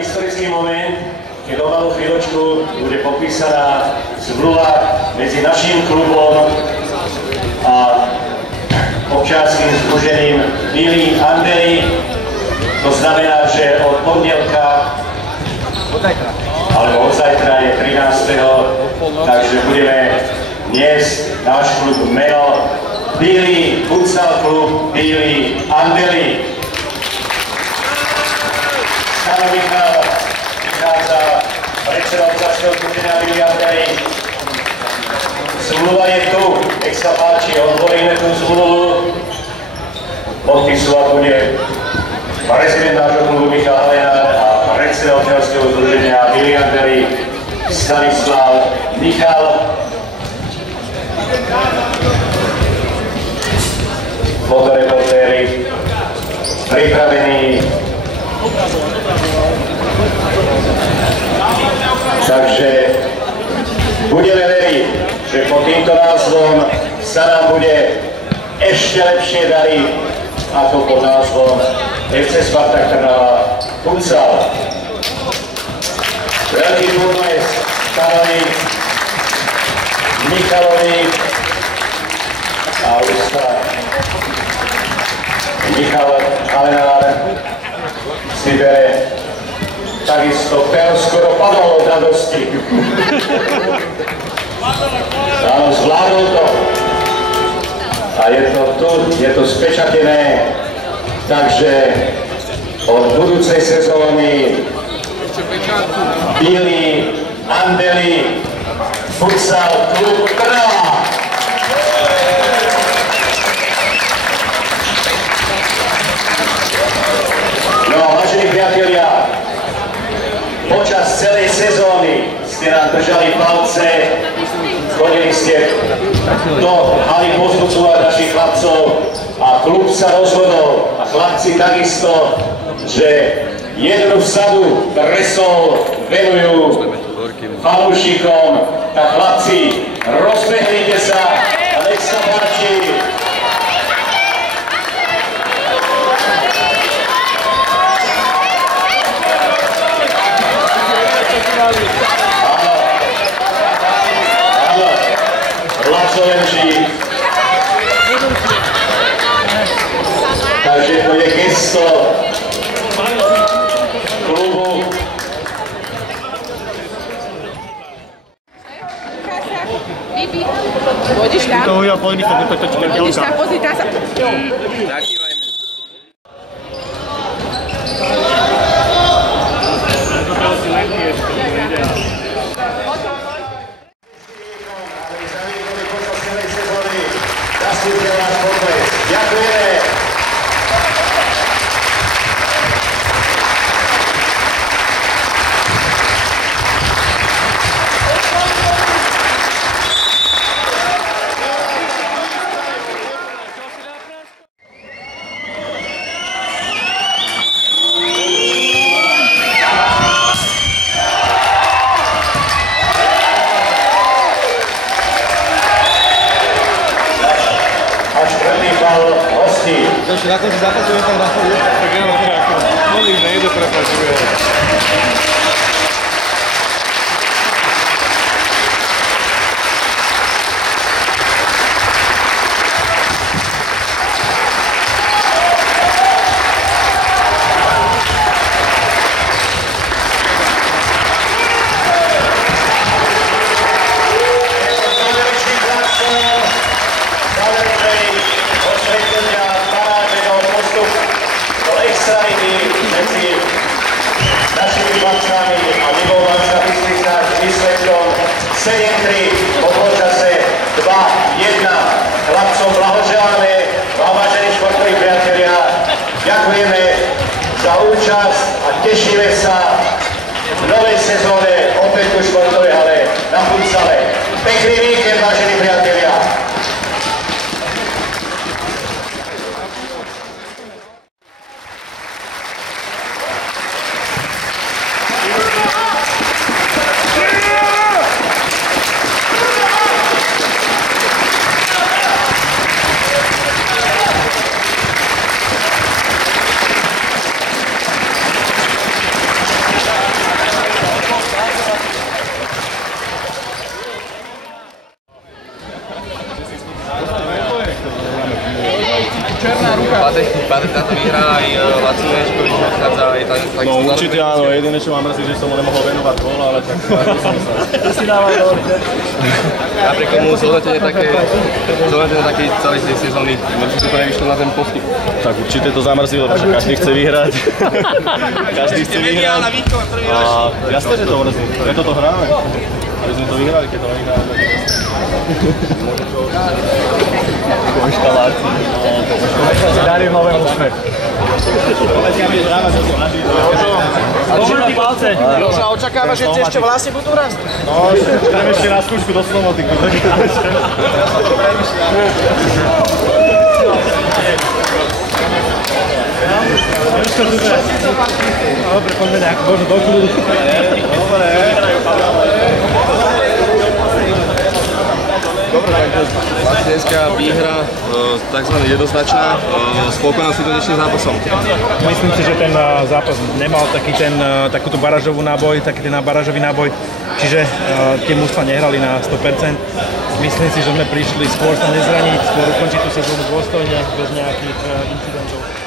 historický moment, keď o malú chvíľočku bude podpísaná zmluva medzi naším klubom a občianskym združením Bílí Andeli. To znamená, že od pondelka alebo od zajtra je 13. Takže budeme dnes náš klub meno Bílý futsal klub Bílí Andeli. Stano Michal vychádza predseda občanského združenia Bílí Andeli. Zmluva je tu, nech sa páči, otvoríme tú zmluvu. Podpisovať bude prezident nášho klubu Michal Halenár a predseda občianskeho združenia Bílí Andeli Stanislav Michal. Fotoreportéri pripravení. Takže budeme veriť, že pod týmto názvom sa nám bude ešte lepšie dariť ako pod názvom FC Spartak Trnava futsal. Veľký potles Stanovi Michalovi a ústa Michal Halenár si bere takisto pero skoro padol od radosti. Áno, zvládol to. A je to tu, je to spečatené. Takže od budúcej sezóny Bílí Andeli futsal klub Trnava. No, vážení priatelia, počas celej sezóny ste nám držali palce, chodili ste do haly pozbudzovať našich chlapcov a klub sa rozhodol a chlapci takisto, že jednu sadu dresov venujú fanúšikom. Tak chlapci, rozbehnite sa a nech sa páči. Áno, Lacovenčík. Takže to je gesto klubu. Bibi, pôjdeš tam? To ja pôjdem sa vytočiť na Pôjdeš tam, pozri, tam sa... Zakývaj mu. Ďakujeme. Na konci zápasu je tam nachodil, tak ja mám ako nový nejde prepačuje. Našimi chlapcami a Libován sa vyslísa s výsledkom 7-3 po polčase 2-1. Chlapcom blahoželáme, vám vážení športoví priatelia, ďakujeme za účasť a tešíme sa v novej sezóne opäť v športovej hale na futsale. Pekný víkend, vážení priatelia. Patrí táto výhra aj Laci Ješkovič odchádza, je tak... No určite áno, jediné čo mám mrzí, že som mu nemohol venovať gól, ale tak to si dáva dobre. Napriek tomu zhodnotenie také celej tej sezóny, možno si to nevyšlo na ten postup. Tak určite to zamrzilo, pretože každý chce vyhrať. Každý chce vyhrať. A jasné, že to mrzí, preto to hráme. Aby sme to vyhrali, keď to nevyhráme. Konštalácia. Darím nové úsmech. Jožo, očakávaš, že ti ešte vlasy budú rásť? No, idem ešte na skúšku do Slomotiku. Dobre, poďme nejak, možno do kľudu. Dobre. Dobre, takže dneska výhra takzvaná jednoznačná, spokojná si to dnešným zápasom. Myslím si, že ten zápas nemal takúto barážovú náboj, taký ten barážový náboj, čiže tie mužstva nehrali na 100%. Myslím si, že sme prišli skôr sa nezraniť, skôr ukončiť tú sezónu dôstojne, bez nejakých incidentov.